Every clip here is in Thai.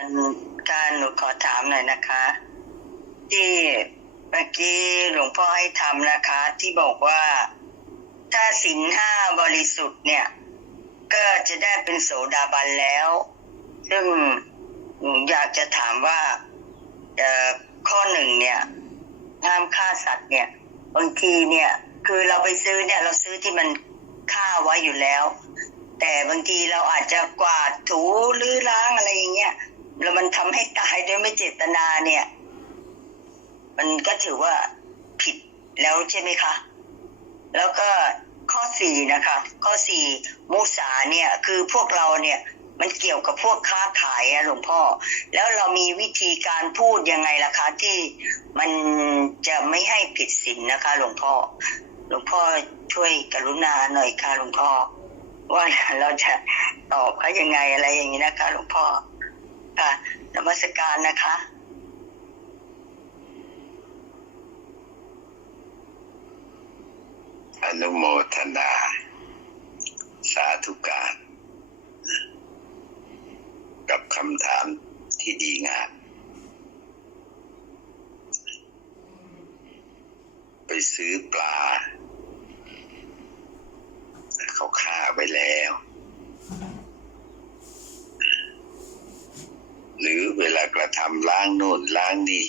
การหนูขอถามหน่อยนะคะ ที่เมื่อกี้หลวงพ่อให้ทำนะคะ ที่บอกว่าถ้าสินห้าบริสุทธิ์เนี่ย ก็จะได้เป็นโสดาบันแล้ว ซึ่งอยากจะถามว่าข้อหนึ่งเนี่ยห้ามฆ่าสัตว์เนี่ยบางทีเนี่ย คือเราไปซื้อเนี่ยเราซื้อที่มันฆ่าไว้อยู่แล้ว แต่บางทีเราอาจจะกวาดถูหรือล้างอะไรอย่างเงี้ย แล้วมันทำให้ตายโดยไม่เจตนาเนี่ย มันก็ถือว่าผิดแล้วใช่ไหมคะ แล้วก็ข้อสี่นะคะ ข้อสี่มุสาเนี่ยคือพวกเราเนี่ยมันเกี่ยวกับพวกค้าขายอะหลวงพ่อ แล้วเรามีวิธีการพูดยังไงล่ะคะ ที่มันจะไม่ให้ผิดศีลนะคะ หลวงพ่อ หลวงพ่อช่วยกรุณาหน่อยค่ะหลวงพ่อ ว่าเราจะตอบเขายังไงอะไรอย่างนี้นะคะ หลวงพ่อ ค่ะนมัสการนะคะ อนุโมทนา สาธุการ กับคำถามที่ดีงาม ไปซื้อปลา เขาฆ่าไว้แล้ว หรือเวลากระทำ ล้างโน่นล้างนี่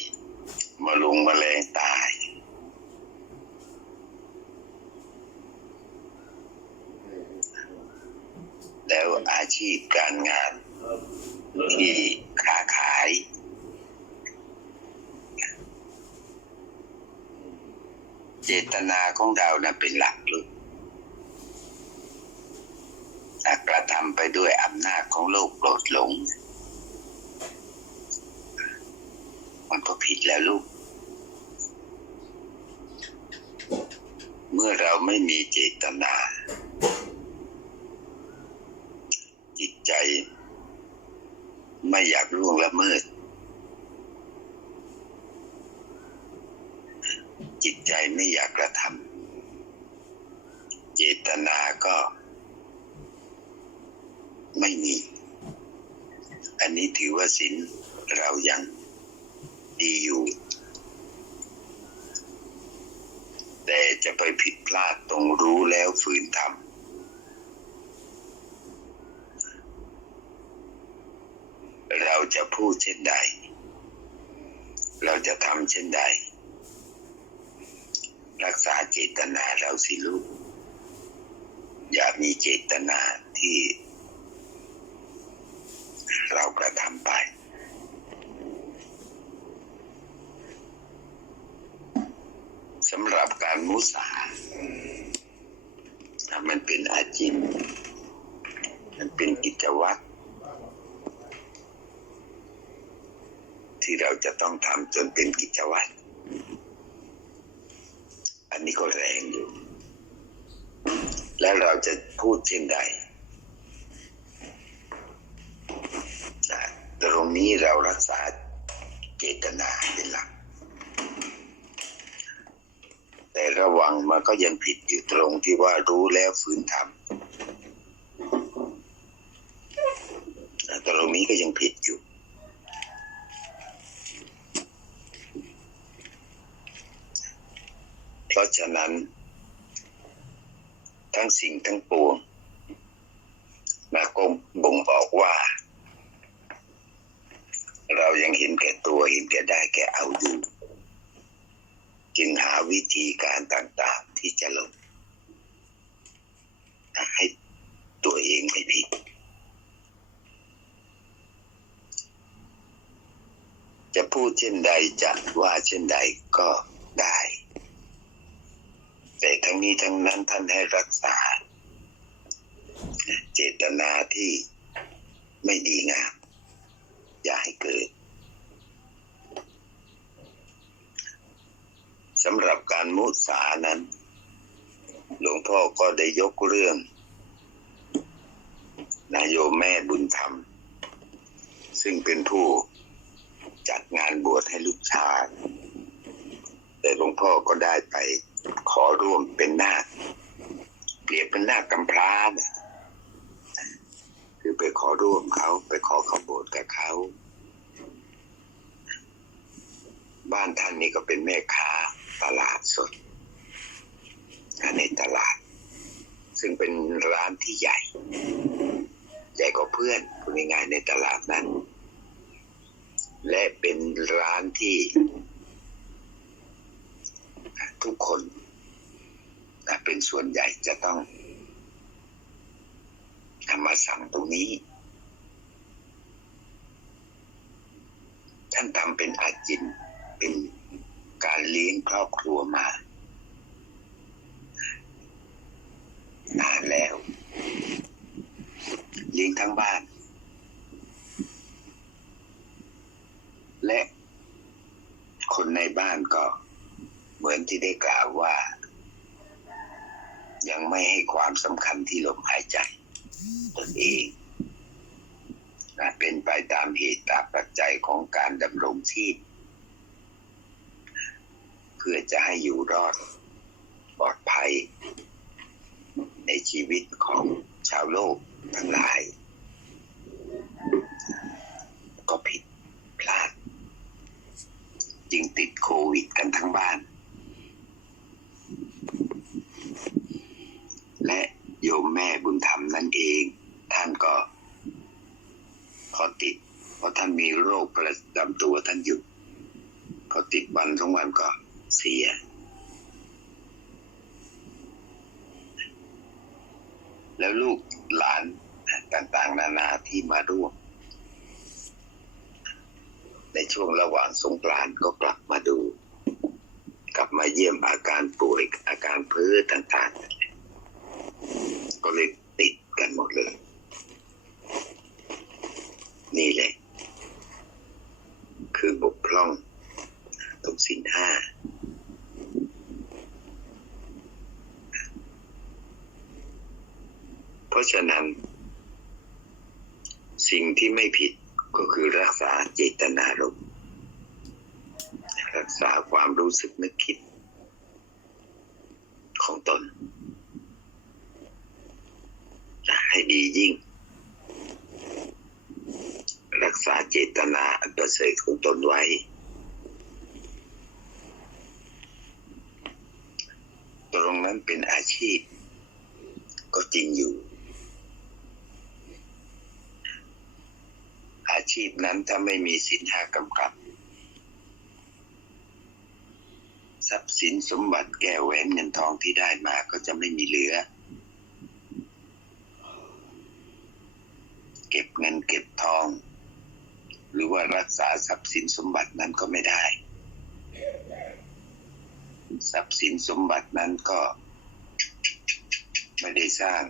มาลุงมาแมลงตายแล้วอาชีพการงานที่ค้าขาย เจตนาของเรานะเป็นหลักลูกกระทำไปด้วยอำนาจของโลกโกรธหลง มันก็ผิดแล้วลูก เมื่อเราไม่มีเจตนา จิตใจไม่อยากล่วงละเมิด จิตใจไม่อยากกระทำเจตนาก็ ไม่มี อันนี้ถือว่าศีลเรายัง ดีอยู่ แต่จะไปผิดพลาดตรงรู้แล้วฝืนทำเราจะพูดเช่นใด เราจะทำเช่นใด รักษาเจตนาเราสิลูกอย่ามีเจตนาที่เรากระทำไป สำหรับการมุสาถ้ามันเป็นอาจินมันเป็นกิจวัตรที่เราจะต้องทำจนเป็นกิจวัตรอันนี้ก็แรงอยู่ แล้วเราจะพูดเช่นใดตรงนี้เรารักษาเจตนาเป็นหลัก แต่ระวังมันก็ยังผิดอยู่ตรงที่ว่ารู้แล้วฝืนทำตรงนี้ก็ยังผิดอยู่เพราะฉะนั้น ทั้งสิ่งทั้งปวงนะก็บ่งบอกว่า เรายังเห็นแก่ตัวเห็นแก่ได้แก่เอาอยู่ จึงหาวิธีการต่างๆที่จะลงให้ตัวเองไม่ผิด จะพูดเช่นใดจะว่าเช่นใดก็ได้ แต่ทั้งนี้ทั้งนั้นท่านให้รักษา เจตนาที่ไม่ดีงาม อย่าให้เกิด สำหรับการมุสานั้น หลวงพ่อก็ได้ยกเรื่องนายโยมแม่บุญธรรม ซึ่งเป็นผู้จัดงานบวชให้ลูกชาย แต่หลวงพ่อก็ได้ไปขอร่วมเป็นหน้า เปรียบเป็นหน้ากำพร้าเนี่ยคือไปขอร่วมเขาไปขอขบวชกับเขา บ้านท่านนี่ก็เป็นแม่ค้า ตลาดสดในตลาด ซึ่งเป็นร้านที่ใหญ่ ใหญ่กว่าเพื่อนพูดง่ายๆในตลาดนั้น และเป็นร้านที่ ทุกคนเป็นส่วนใหญ่จะต้องทำมาสั่งตรงนี้ ท่านทำเป็นอาจินเป็น การเลี้ยงครอบครัวมา นานแล้ว เลี้ยงทั้งบ้าน และคนในบ้านก็เหมือนที่ได้กล่าวว่า ยังไม่ให้ความสำคัญที่ลมหายใจตนเองเป็นไปตามเหตุตามปัจจัยของการดำรงชีพ เพื่อจะให้อยู่รอดปลอดภัย ในชีวิตของชาวโลกทั้งหลาย ก็ผิดพลาด จึงติดโควิดกันทั้งบ้าน และโยมแม่บุญธรรมนั่นเอง ท่านก็พอติดเพราะท่านมีโรคประจำตัวท่านอยู่พอติดวันสองวันก็ เสีย แล้วลูกหลานต่างๆ นานาที่มาร่วม ในช่วงระหว่างสงกรานต์ก็กลับมาดู กลับมาเยี่ยมอาการป่วยอาการเพ้อต่างๆ ก็เลยติดกันหมดเลย นี่แหละคือบกพร่องตรงสินห้า เพราะฉะนั้น สิ่งที่ไม่ผิดก็คือรักษาเจตนารมณ์รักษาความรู้สึกนึกคิดของตนให้ดียิ่ง รักษาเจตนาอันประเสริฐของตนไว้ ตรงนั้นเป็นอาชีพ ก็จริงอยู่ อาชีพนั้นถ้าไม่มีสินห้ากำกับ ทรัพย์สินสมบัติแก้แหวนเงินทองที่ได้มาก็จะไม่มีเหลือ เก็บเงินเก็บทอง หรือว่ารักษาทรัพย์สินสมบัตินั้นก็ไม่ได้ ทรัพย์สินสมบัตินั้นก็ไม่ได้สร้าง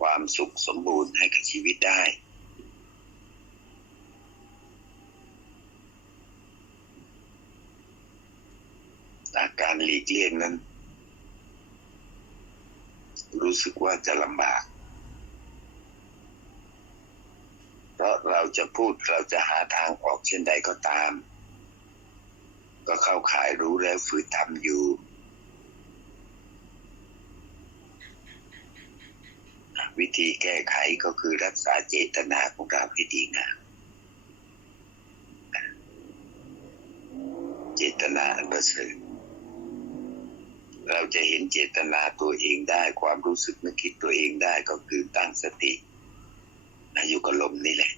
ความสุขสมบูรณ์ให้กับชีวิตได้ การหลีกเลี่ยงนั้น รู้สึกว่าจะลำบาก เพราะเราจะพูดเราจะหาทางออกเช่นใดก็ตาม ก็เข้าข่ายรู้แล้วฝืนทำอยู่ วิธีแก้ไขก็คือรักษาเจตนาของเราให้ดีงามเจตนาอันประเสริฐ เราจะเห็นเจตนาตัวเองได้ ความรู้สึกนึกคิดตัวเองได้ก็คือตั้งสตินะอยู่กับลมนี่แหละ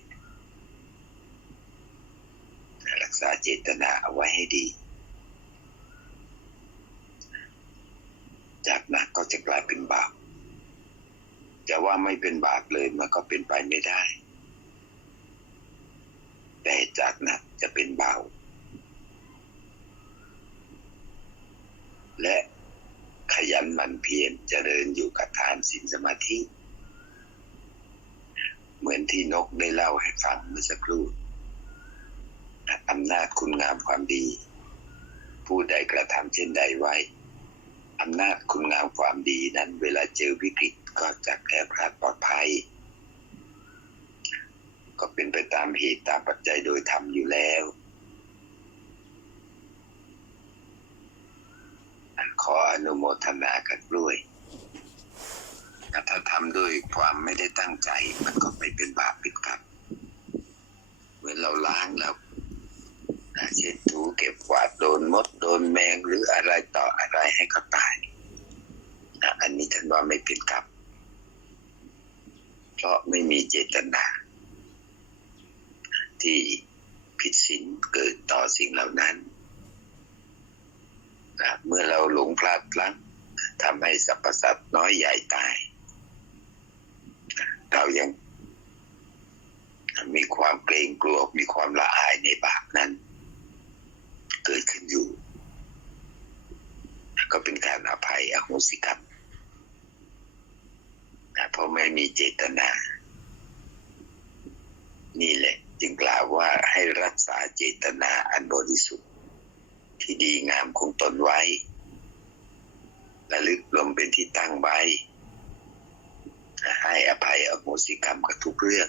รักษาเจตนาเอาไว้ให้ดี จากนั้นก็จะกลายเป็นบาปจะว่าไม่เป็นบาปเลยมันก็เป็นไปไม่ได้ แต่จากนั้นจะเป็นเบาและ ยันหมั่นเพียรเจริญอยู่กับทานศีลสมาธิ เหมือนที่นกได้เล่าให้ฟังเมื่อสักครู่อำนาจคุณงามความดี ผู้ใดกระทำเช่นใดไว้อำนาจคุณงามความดีนั้นเวลาเจอวิกฤตก็จะแคล้วคลาดปลอดภัย ก็เป็นไปตามเหตุตามปัจจัยโดยธรรมอยู่แล้ว ขออนุโมทนากันด้วยถ้าทำด้วยความไม่ได้ตั้งใจ มันก็ไม่เป็นบาปเป็นกรรมเหมือนเราล้างแล้วเช็ดถูเก็บกวาดโดนมดโดนแมงหรืออะไรต่ออะไรให้เขาตายนะอันนี้ท่านว่าไม่เป็นกรรมเพราะไม่มีเจตนา ที่ผิดศีลเกิดต่อสิ่งเหล่านั้น นะเมื่อเราหลงพลาดพลั้งทำให้สรรพสัตว์น้อยใหญ่ตาย เรายังมีความเกรงกลัวมีความละอายในบาปนั้น เกิดขึ้นอยู่ ก็เป็นการอภัยอโหสิกรรมนะเพราะไม่มีเจตนา นี่แหละ จึงกล่าวว่าให้รักษาเจตนาอันบริสุทธิ์ ที่ดีงามของตนไว้และลึกลมเป็นที่ตั้งไว้ ให้อภัยอโหสิกรรมกับทุกเรื่อง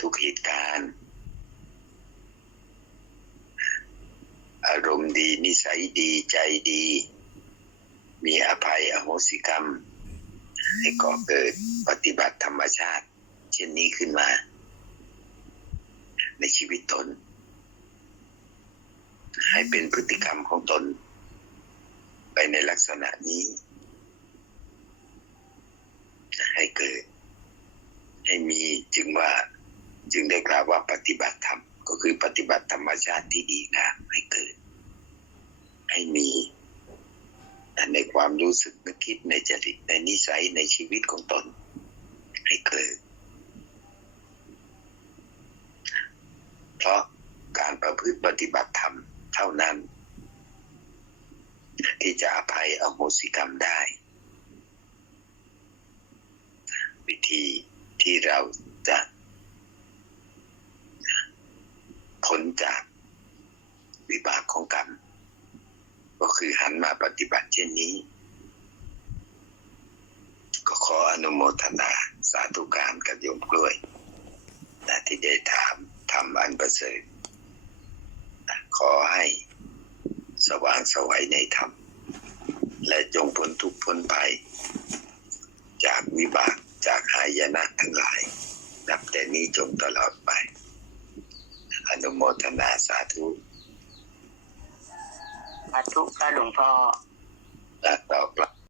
ทุกเหตุการณ์ อารมณ์ดีนิสัยดีใจดี มีอภัยอโหสิกรรม ให้ก่อเกิดปฏิบัติธรรมชาติ เช่นนี้ขึ้นมา ในชีวิตตน ให้เป็นพฤติกรรมของตน ไปในลักษณะนี้ ให้เกิด ให้มีจึงว่าจึงได้กล่าวว่าปฏิบัติธรรมก็คือปฏิบัติธรรมชาติที่ดีงามให้เกิด ให้มีในความรู้สึกนึกคิดในจริตในนิสัยในชีวิตของตน ให้เกิด เพราะการประพฤติปฏิบัติธรรม เท่านั้น ที่จะอภัยอโหสิกรรมได้ วิธีที่เราจะพ้นจากวิบากของกรรม ก็คือหันมาปฏิบัติเช่นนี้ ก็ขออนุโมทนาสาธุการกับโยมกล้วยนะที่ได้ถามทำอันประเสริฐ ขอให้สว่างสวัยในธรรม และจงพ้นทุกข์พ้นภัย จากวิบากจากหายนะทั้งหลาย นับแต่นี้จงตลอดไป อนุโมทนาสาธุสาธุค่ะหลวงพ่อและต่อกลับ